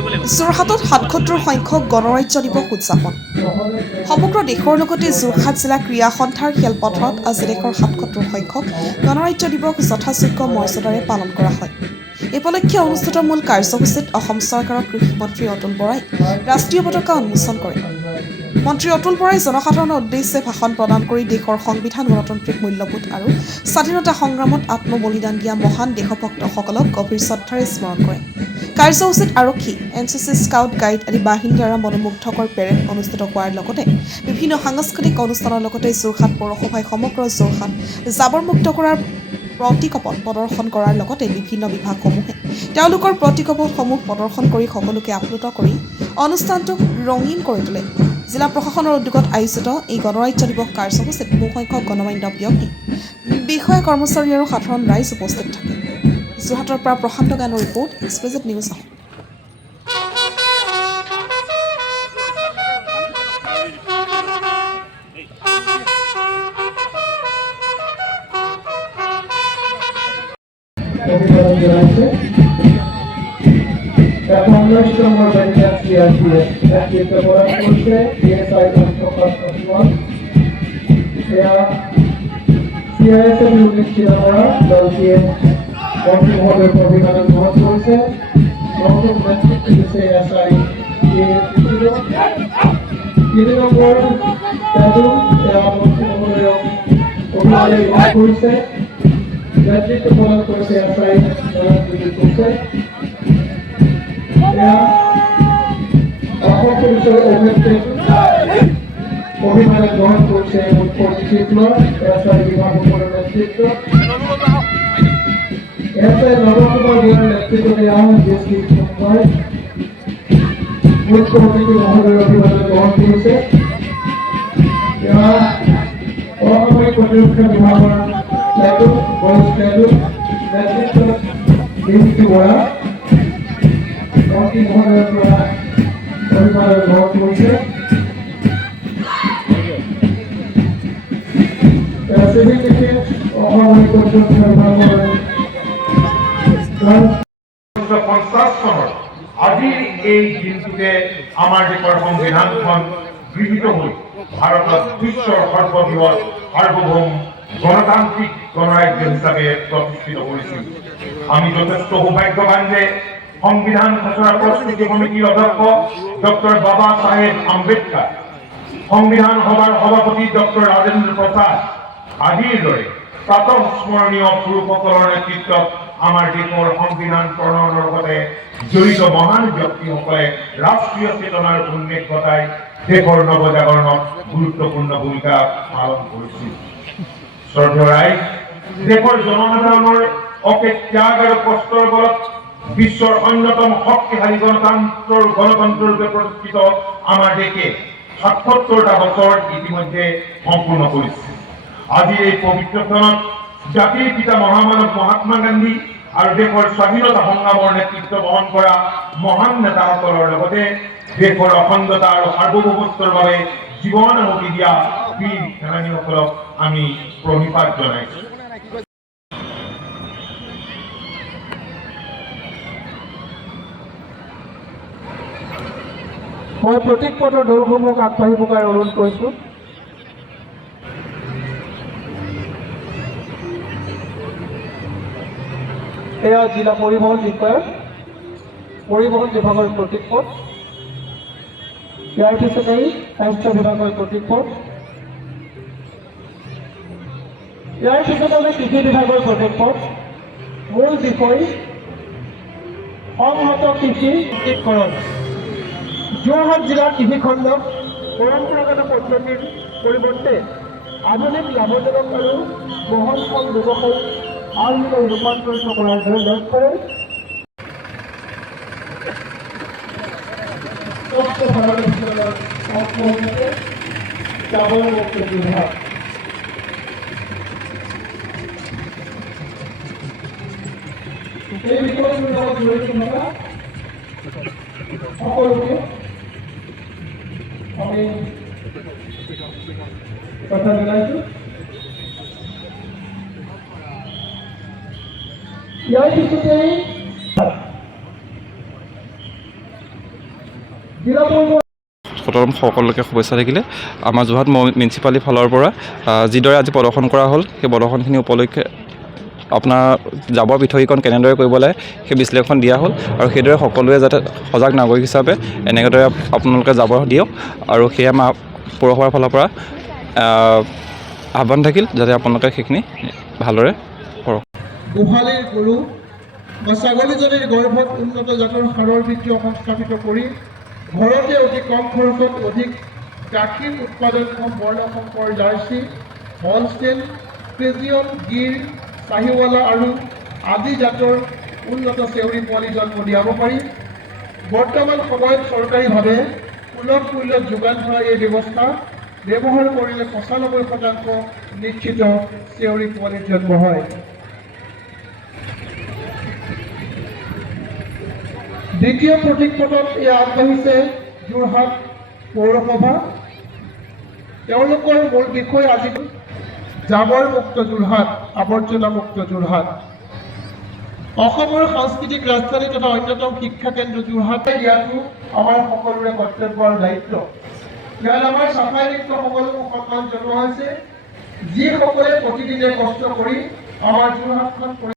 যোৰহাটত ৭৭ সংখ্যক গণৰাজ্য দিৱস উদযাপন সমগ্ৰ দেশৰ লগতে যোৰহাট জিলা ক্ৰীড়া সন্থাৰ খেলপথাৰত আজি দেশৰ ৭৭ সংখ্যক গণৰাজ্য দিৱস যথাযোগ্য মৰ্যাদাৰে পালন কৰা হয়। এই উপলক্ষে অনুষ্ঠিত মূল কাৰ্যসূচীত অসম চৰকাৰৰ কৃষি মন্ত্ৰী অতুল বৰাই ৰাষ্ট্ৰীয় পতাকা উন্মোচন কৰে। মন্ত্ৰী অতুল বৰাই জনসাধাৰণৰ উদ্দেশ্যে ভাষণ প্ৰদান কৰি দেশৰ সংবিধান, গণতান্ত্ৰিক মূল্যবোধ আৰু স্বাধীনতা সংগ্ৰামত আত্মবলিদান দিয়া মহান দেশভক্তসকলক গভীৰ শ্ৰদ্ধাৰে স্মৰণ কৰে। কাৰ্যসূচীত আৰক্ষী, এনচিচি, স্কাউট গাইড আদি বাহিনীৰ দ্বাৰা মনোমুগ্ধকৰ পেৰেড অনুষ্ঠিত হোৱাৰ লগতে বিভিন্ন সাংস্কৃতিক অনুষ্ঠানৰ লগতে যোৰহাট পৌৰসভাই সমগ্ৰ যোৰহাট জাবৰমুক্ত কৰাৰ প্ৰতীকপট প্ৰদৰ্শন কৰাৰ লগতে বিভিন্ন বিভাগসমূহে তেওঁলোকৰ প্ৰতীকপটসমূহ প্ৰদৰ্শন কৰি সকলোকে আপ্লুত কৰি অনুষ্ঠানটোক ৰঙীন কৰি তোলে। জিলা প্ৰশাসনৰ উদ্যোগত আয়োজিত এই গণৰাজ্য দিৱস কাৰ্যসূচীত বহুসংখ্যক গণমান্য ব্যক্তি, বিষয়া, কৰ্মচাৰী আৰু সাধাৰণ ৰাইজ উপস্থিত থাকে। যোৰহাটৰ পৰা প্ৰশান্ত গানৰ ৰিপৰ্ট, এক্সপ্ৰেছ নিউজ। মন্ত্ৰী মহোদয় অভিনন্দন গ্ৰহণ কৰিছে। নতুন নেতৃত্ব দিছে এছআই তিনি নম্বৰ মন্ত্ৰী মহোদয়ক অভিনন্দন গ্ৰহণ কৰিছে। নেতৃত্ব প্ৰদান কৰিছে এছআই কৰিছে। অসম পুলিচৰ অভিনন্দন গ্ৰহণ কৰিছে মুখ্য চিকিৎসক এছআই বিভাগসকলৰ নেতৃত্ব। এছআই নৱকুমাৰ বৰুৱাৰ নেতৃত্বত মুখ্য অতিথি মহোদয়ৰ অভিনন্দন গ্ৰহণ কৰিছে। অসামৰিক প্ৰতিৰক্ষা বিভাগৰ নেতৃত্বত ডিম্পী বৰা মন্ত্ৰী মহোদয়ৰ পৰা অভিনন্দন গ্ৰহণ কৰিছে। চিভিল ডিফেন্স অসামৰিক প্ৰতিৰক্ষা বিভাগৰ 50 চনৰ আজি এই দিনটোতে আমাৰ দেশৰ সংবিধানখন গৃহীত হৈ ভাৰতত বিশ্বৰ সৰ্ববৃহৎ সাৰ্বভৌম গণতান্ত্ৰিক গণৰাজ্য হিচাপে প্ৰতিষ্ঠিত কৰিছিল। আমি যথেষ্ট সৌভাগ্যৱান যে সংবিধান খচৰা প্ৰস্তুতি সমিতিৰ অধ্যক্ষ ডক্টৰ বাবা চাহেব আম্বেদকাৰ, সংবিধান সভাৰ সভাপতি ডক্টৰ ৰাজেন্দ্ৰ প্ৰসাদ আদিৰ দৰে প্ৰাতঃস্মৰণীয় পুৰুষসকলৰ নেতৃত্বত আমাৰ দেশৰ সংবিধান প্ৰণয়নৰ লগতে জড়িত মহান ব্যক্তিসকলে ৰাষ্ট্ৰীয় চেতনাৰ উন্মেষ ঘটাই দেশৰ নৱজাগৰণত গুৰুত্বপূৰ্ণ ভূমিকা পালন কৰিছিল। শ্ৰদ্ধেয় ৰাইজ, দেশৰ জনসাধাৰণৰ অশেষ ত্যাগ আৰু কষ্টৰ বলত বিশ্বৰ অন্যতম শক্তিশালী গণতন্ত্ৰৰূপে প্ৰতিষ্ঠিত আমাৰ দেশে ৭৭টা বছৰ ইতিমধ্যে সম্পূৰ্ণ কৰিছে। আজি এই পবিত্ৰ ক্ষণত জাতিৰ পিতা মহামানৱ মহাত্মা গান্ধী আৰু দেশৰ স্বাধীনতা সংগ্ৰামৰ নেতৃত্ব বহন কৰা মহান নেতাসকলৰ লগতে দেশৰ অখণ্ডতা আৰু সাৰ্বভৌমত্বৰ বাবে জীৱন আহুতি দিয়া বীৰ সেনানীসকলক আমি প্ৰণিপাত জনাইছো। মই প্ৰতীক পথৰ দলসমূহক আগবাঢ়িবৰ কাৰণে অনুৰোধ কৰিছোঁ। এয়া জিলা পৰিবহণ বিষয়াৰ পৰিবহণ বিভাগৰ প্ৰতীক পথ, ইয়াৰ পিছতেই স্বাস্থ্য বিভাগৰ প্ৰতীক পথ, ইয়াৰ পিছতে কৃষি বিভাগৰ প্ৰতীক পথ। মূল বিষয় সংহত কৃষি নিশ্চিতকৰণ। যোৰহাট জিলাৰ কৃষিখণ্ডক পৰম্পৰাগত পদ্ধতিৰ পৰিৱৰ্তে আধুনিক লাভজনক আৰু বহনক্ষম ব্যৱসায়িক আইনলৈ ৰূপান্তৰিত কৰাৰ দৰে লক্ষ্যৰে জাবৰমুক্ত বিভাগ এই বিষয়টোৰ লগত জড়িত থকা সকলোকে আমি কথা জনাইছোঁ। ইয়াৰ পিছতেই জিলা পঞ্চায়ত সকলোকে শুভেচ্ছা থাকিলে আমাৰ যোৰহাট মিউনিচিপালিটিৰ ফালৰ পৰা যিদৰে আজি প্ৰদৰ্শন কৰা হ'ল সেই প্ৰদৰ্শনখিনি উপলক্ষে আপোনাৰ জাবৰ পৃথকীকৰণ কেনেদৰে কৰিব লাগে সেই বিশ্লেষণ দিয়া হ'ল আৰু সেইদৰে সকলোৱে যাতে সজাগ নাগৰিক হিচাপে এনেদৰে আপোনালোকে জাবৰ দিয়ক আৰু সেয়া আমাৰ পৌৰসভাৰ ফালৰ পৰা আহ্বান থাকিল যাতে আপোনালোকে সেইখিনি ভালদৰে কৰক। গোহালিৰ গৰু বা ছাগলীজনীৰ গৰ্ভত উন্নত জাতৰ সাৰৰ বীৰ্য সংস্থাপিত কৰি ঘৰতে অতি কম খৰচত অধিক গাখীৰ উৎপাদনক্ষম বৰ্ণশংকৰ জাৰ্চি, হলষ্টেইন, ফ্ৰিজিয়ন, গিৰ, চাহিৱালা আৰু আদি জাতৰ উন্নত চেউৰী পোৱালি জন্ম দিয়াব পাৰি। বৰ্তমান সময়ত চৰকাৰীভাৱে সুলভ মূল্যত যোগান ধৰা এই ব্যৱস্থা ব্যৱহাৰ কৰিলে ৯৫% নিশ্চিত চেউৰী পোৱালিৰ জন্ম হয়। দ্বিতীয় প্ৰতীকপটত এয়া আগবাঢ়িছে যোৰহাট পৌৰসভা। তেওঁলোকৰ মূল বিষয় আজি জাবৰ মুক্ত যোৰহাট, আৱৰ্জনা মুক্ত যোৰহাট। অসমৰ সাংস্কৃতিক ৰাজধানী তথা অন্যতম শিক্ষা কেন্দ্ৰ যোৰহাটে দিয়াটো আমাৰ সকলোৰে কৰ্তব্য আৰু দায়িত্ব। ইয়াত আমাৰ চাফাই মিত্ৰসকলকো সন্মান জনোৱা হৈছে, যিসকলে প্ৰতিদিনে কষ্ট কৰি আমাৰ যোৰহাটখন